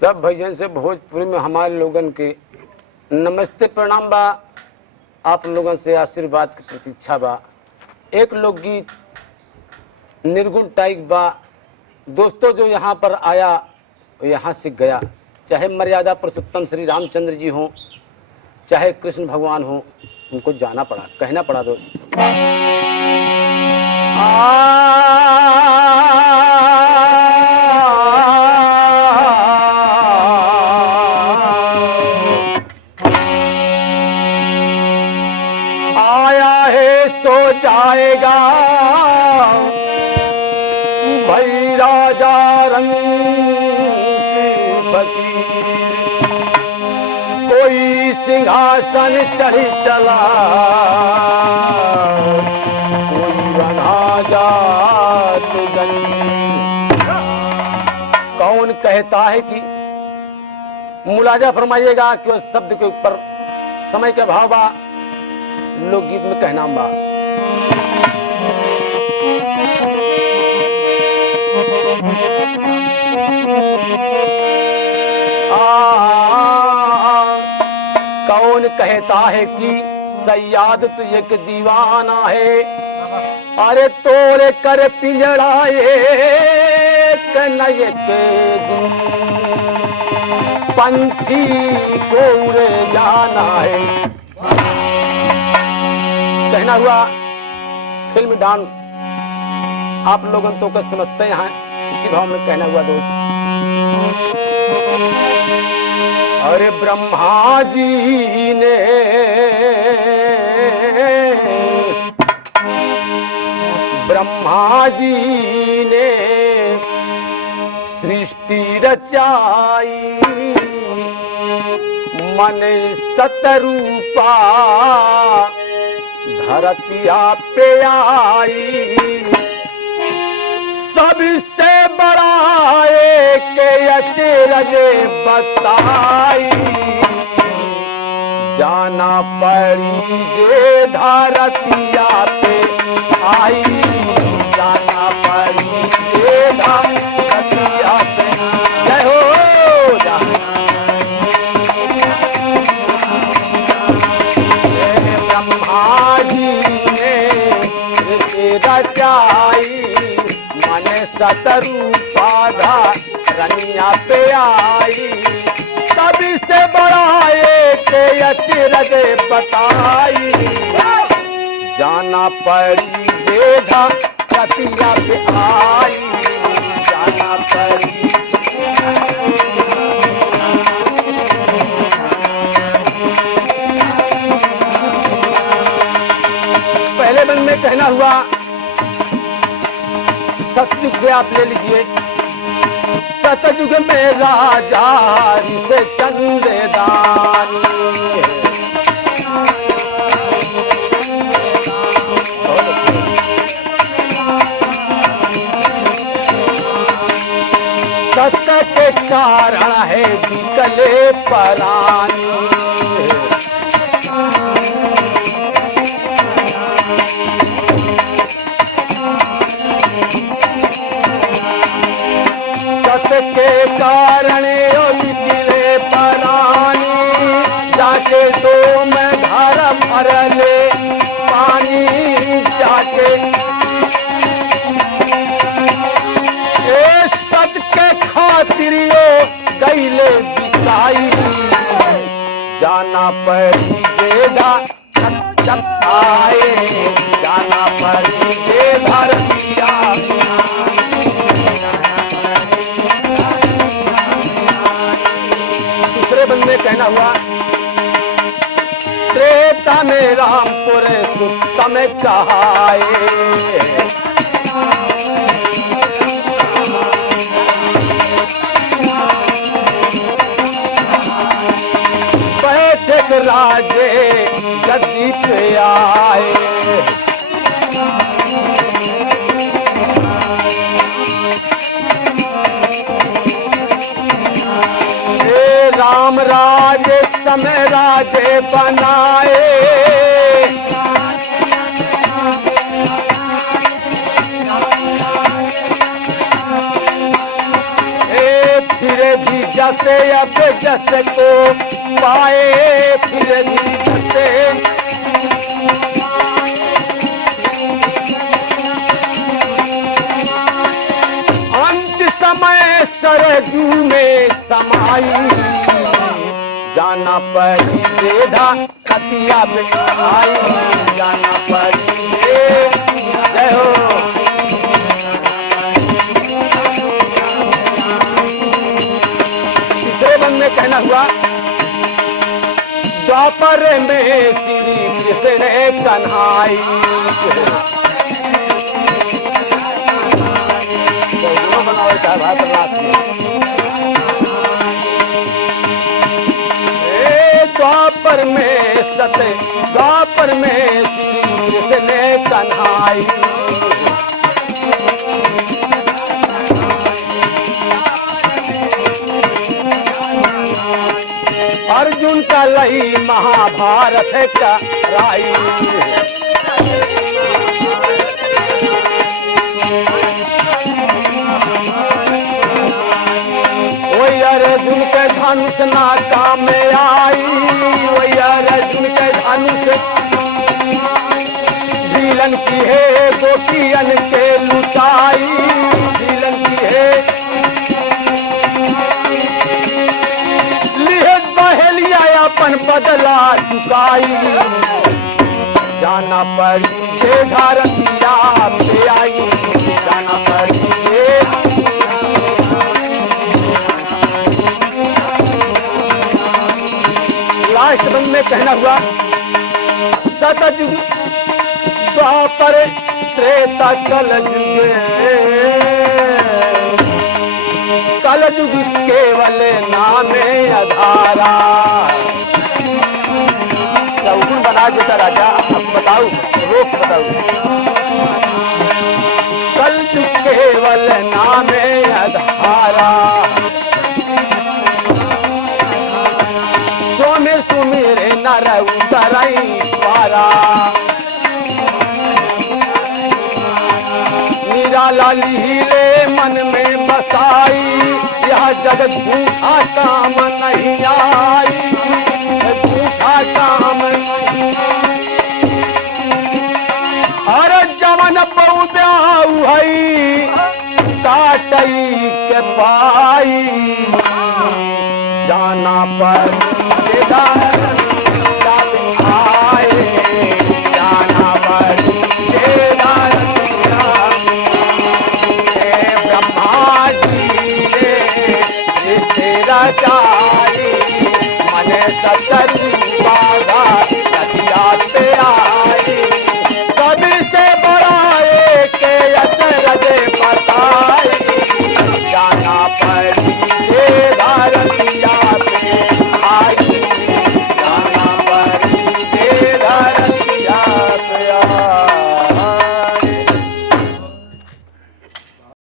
सब भैया से भोजपुरी में हमारे लोगन के नमस्ते प्रणाम बा। आप लोगन से आशीर्वाद की प्रतीक्षा बा। एक लोकगीत निर्गुण टाइप बा। दोस्तों जो यहाँ पर आया यहाँ से गया, चाहे मर्यादा पुरुषोत्तम श्री रामचंद्र जी हों, चाहे कृष्ण भगवान हों, उनको जाना पड़ा, कहना पड़ा दोस्त। आया है सो जाएगा भाई राजा रंग की फकीर, कोई सिंहासन चढ़ी चला, कोई बना जात गंजीर। कौन कहता है कि मुलाजा फरमाइएगा कि उस शब्द के ऊपर समय के भाव बा, लोकगीत में कहना बा। कौन कहता है कि सयाद तू एक दीवाना है, अरे तोड़े कर पिंजड़ाए न एक दिन पंछी को उड़े जाना है। कहना हुआ फिल्म डांस, आप लोगों तो का समझते हैं, इसी भाव में कहना हुआ दोस्त। अरे ब्रह्मा जी ने सृष्टि रचाई, मन सतरूपा धरतिया पे आई, सबसे बड़ा एक अचरजे बताई, जाना पड़ी जे धरतिया पे आई, जाना पड़ी जे धरतिया पे। जय हो रचाई, मन सतरूपा रनिया पे आई, सबसे बड़ा एक अचरज बताई, जाना पड़ी बेधा कतिया पे आई, जाना पड़ी। पहले बंद में कहना हुआ, सतयुग से आप ले लीजिए। सतयुग में राजा से चंदेदानी, सत्य के कारण है बिकले परानी, के कारण निकले परानी, जाके दो में घर भर ले पानी, जाके ए सद के खातिर गईले बिकाई, जाना पड़ी बेदा आए, जाना पड़ी बेधर पिया। में कहना हुआ, त्रेता में रामपुर सुत्ता में कहाए, बैठक राजे गद्दी पे आए, राम राजे समय राजे बनाए, फिर भी जैसे अब जस को पाए फिर जैसे अंत समय सरजू में समाई जाना पड़ी रेधा कतिया में आई जाना पड़ी जय हो। तीसरे बंद में कहना हुआ द्वापर में श्री कृष्ण कन्हाई द्वापर में सत्य द्वापर में श्री कृष्ण कन्हाई अर्जुन का लई महाभारत कराई वही अर्जुन के धनुष नाका में आई वही अर्जुन के धनुष भीलन की है गोपियन के लुटाई भीलन की है अपन बदला चुकाई जाना पड़ी भारतिया पे आई जाना पड़ी लास्ट बंद में कहना हुआ सतयुग द्वापर त्रेता कलयुग केवल नामे आधारा उन बना देता राजा। अब बताओ रोक बताओ कलयुग केवल नामे आधारा सोमे सुमेरे नर उतरई पारा निराला लीले मन में बसाई यह जग झूठा काम नहीं आई झूठा काम हर जवन बहु ब्याहु हई काटई के पाई जाना पर आए जाना पर ब्रह्मा जी तेरा चारी मन सतरी